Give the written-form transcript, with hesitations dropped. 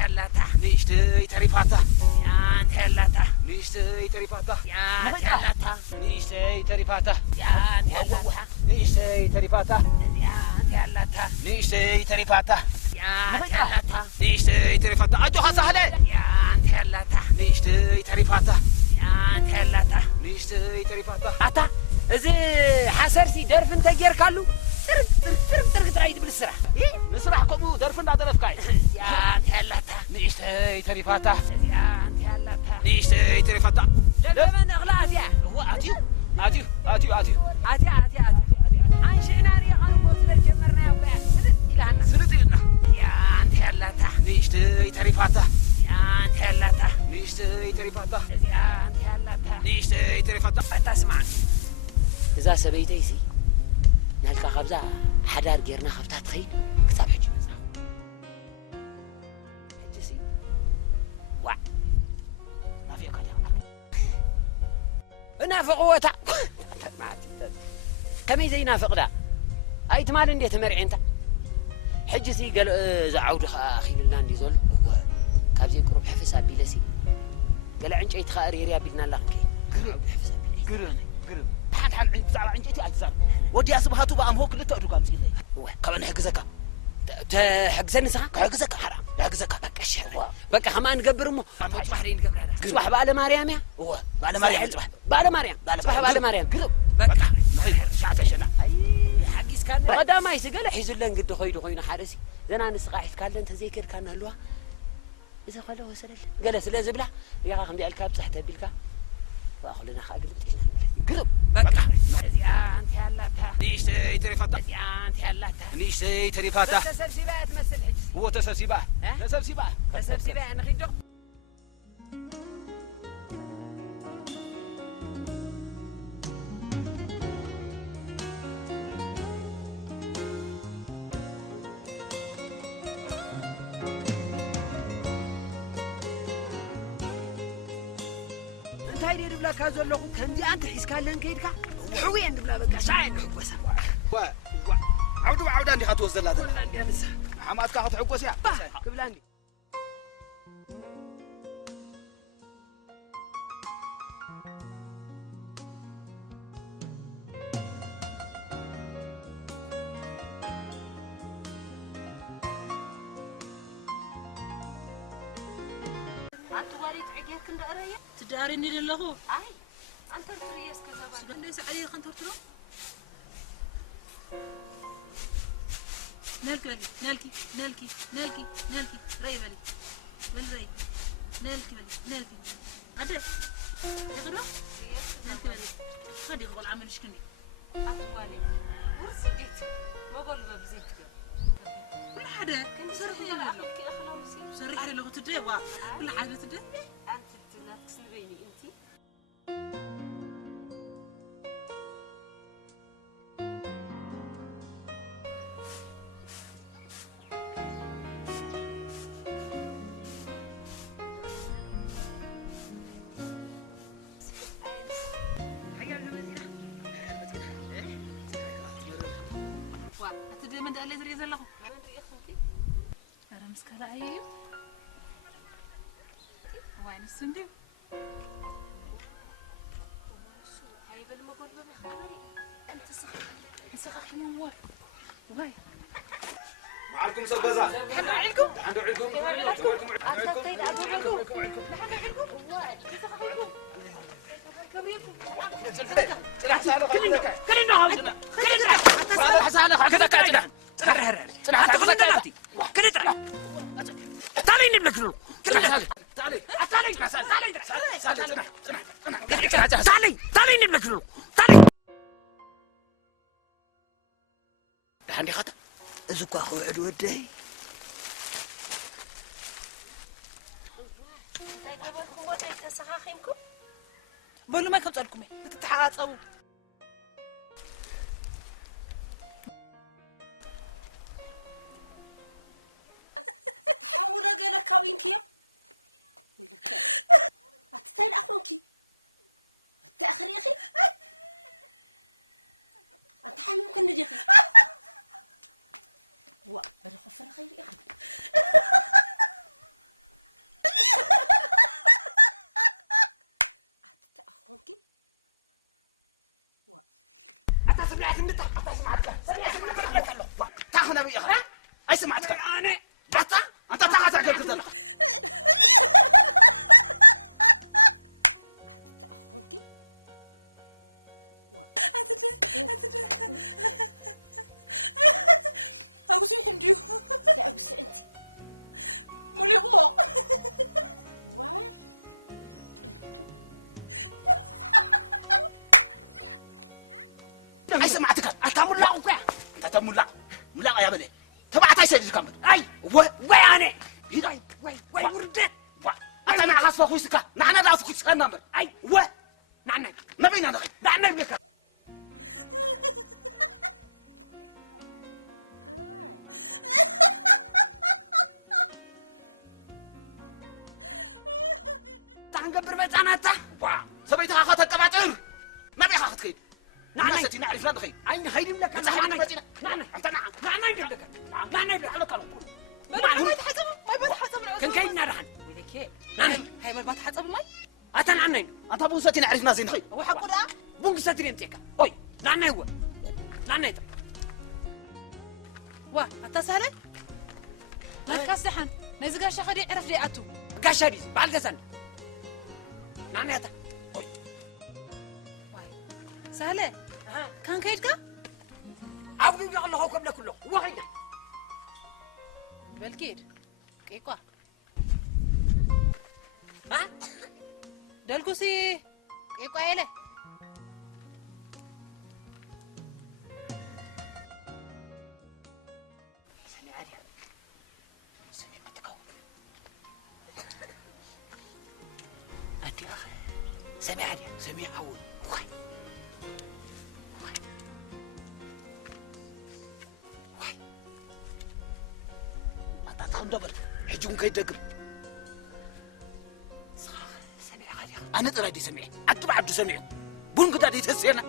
هلاتا نيشتي تريفاتا يا انت هلاتا نيشتي تريفاتا يا انت هلاتا نيشتي تريفاتا يا انت هلاتا نيشتي تريفاتا يا انت هلاتا نيشتي تريفاتا يا انت هلاتا نيشتي تريفاتا أجو خسهلة يا انت هلاتا نيشتي تريفاتا يا انت هلاتا نيشتي تريفاتا أتا إذا حسرتي درف أنت جير كلو ترك ترايد بالسرعة إيه نسرح كمو درفنا درفكاي يا انت هلاتا نيشتي تريفاتا يا انت هلاتا نيشتي تريفاتا لمن أغلات يا هو آتيو عادي عن شئنا ريقان وصل الجمرنا يا وقع سلت إلى هنا سلطي لنا يا انت هلاتا نيشتي تريفاتا يا انت هلاتا نيشتي تريفاتا يا انت هلاتا نيشتي تريفاتا تسمعني إذا سبيتيسي نالك خبزة حدار غيرنا خفتات خيل كتاب حجي مزاو حجسي وا ما فيك هذا نافق وتا كم زي نافق ده أي تمال إندي تمرع أنت حجسي قال زعود أخي لنا ندي زول هو كابزين قرب حفص أبي لسي قال عنج أي تخاري ريا بدنا الله نكين زعود حفص أبي لسي قرم حال عند زعل عنجتي أجزر ودي أسبهاتو بأم هو كل تأدو قام سيني هو كمان حجزك تحجزني صح حجزك حرام حجزك بقى الشهر بقى خمان نقبر مو صباح لين قبل هذا صباح بعد مريم يا هو بعد مريم صباح بعد مريم صباح بعد مريم قرب بقى شعت عشنا أي حقيس كان غدا ما يسقل حيزلن قد خوينا حارسي زنا نسقاحت كان انت ذكر كان هلوا إذا خلوه وسلل قال سلا زبله يا خم دي الكاب صحت بيلكا واخلنا خاقل قرب بقى يا انت هلاتا نيشتي تريفاتا يا انت هلاتا نيشتي تريفاتا تسلسبات مثل حجز هو تسلسباه تسلسبات نخيدو تايدي بلا كازو لو كندي انت حسكالن كيدكا حوي عند بلا بقى شاين حبسه وا عود عندي خاتوزلات ولا عندي انسى حماتك خاتحبس يا قبل عندي أتواري تعجيك كندا أريا تداريني لله أي أنت تريس كذا بعد ليس عليه خنترتلو نالكي ري بالي بالري نالكي أدري يغرو نالكي بالي خدي قول عمل شكني أتواري ورسي ديت ما قول ببزيتك كل حدا صرحي له كي أخلامسي صرحي له تدري وا كل حدا تدري أنت تنافسني بيني أنتي أتدري من ده اللي يدري زلهم ما أدري أخوتي أنا مسكالة أيوب وين السندي هاي بالما قول بخبري أنت سخخ يوم واي معكم سبزة حلو عليكم عنده علكم أتطيب أبو علكم عندي خطأ أزكو أخو عدو الدهي بقول ما كنت أقولكم تتحاطوا حاول أقول كوينك يا ويلك أتتين أخوكي تأخر يا أخي أنت حال ممكن نجي أخي وا بدي خفر خير يا أخي مليقو واي أي سمعتك أتملع وكا أتملع ملا يا بني تبعت سيد كامل أي وي أنا وي وردت أنت مع خاصة خويسك نحن لا خويسك نمر أي وي نعنا نبينا نخي نعنا بك تنقبر بيتاناتا سبيت خاطر تبعتر نبي خاطر خيد نعم ستي نعرف لا نخي أين خير لك نعم أنت نعم لك نعم لك على طلب ما يتحسب ما يتحسب كان كاين رحن ويلك ايه نعم هاي ما يتحسب ماي أتن عنين أنت أبو ستي نعرف نازين خي هو حقه ده بونك ستريم تيكا أوي نعم هو نعم يتا وا أتسهل ما كاسحن نزقا شخدي عرف لي أتو قاش هذي بعد قسن نعم يتا أوي واي سهلة كان كيدك عودوا يا الله قبل كله وهينا بالكيد كيكوا ها دلكوسي كيكوا يله سمي عادي سمي أتكو أنت أخي سمي عادي سمي عود وخي دبر حجون كي دقم سمي عادي أنا ترى دي سمعي أكتب عبد سمعي بون قد دي تسينا